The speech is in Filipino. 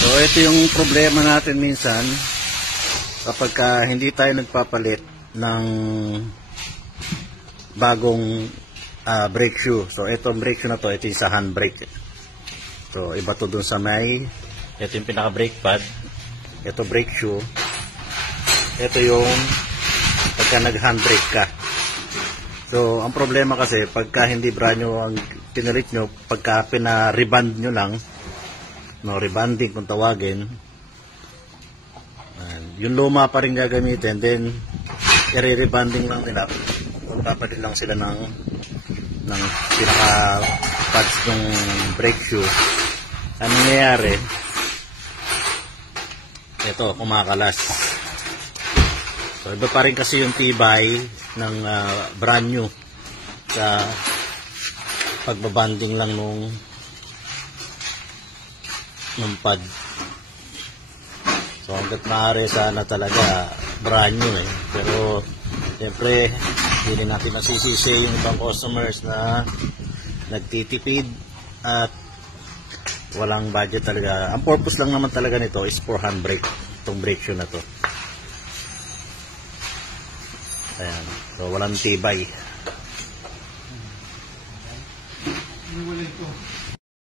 So ito yung problema natin minsan kapag hindi tayo nagpapalit ng bagong brake shoe. So itong brake shoe na to, ito yung sa handbrake. So iba to dun sa may, ito yung pinaka brake pad, ito brake shoe, ito yung pagka nag handbrake ka. So ang problema kasi pagka hindi brand new ang pinalit nyo, pagka pina-reband nyo lang, no, rebanding kung tawagin, yung luma pa rin gagamitin, then i-rebanding lang nila, magpapalit lang sila ng pinaka pads ng brake shoe. Ano nangyayari, ito kumakalas. So iba pa rin kasi yung tibay ng brand new sa pagbabanding lang nung pad. So hanggat maaari sana talaga brand new pero siyempre hindi natin nasisisi yung ibang customers na nagtitipid at walang budget talaga. Ang purpose lang naman talaga nito is for handbrake, itong brake shoe na to. Ayan, so walang tibay. Wala ito.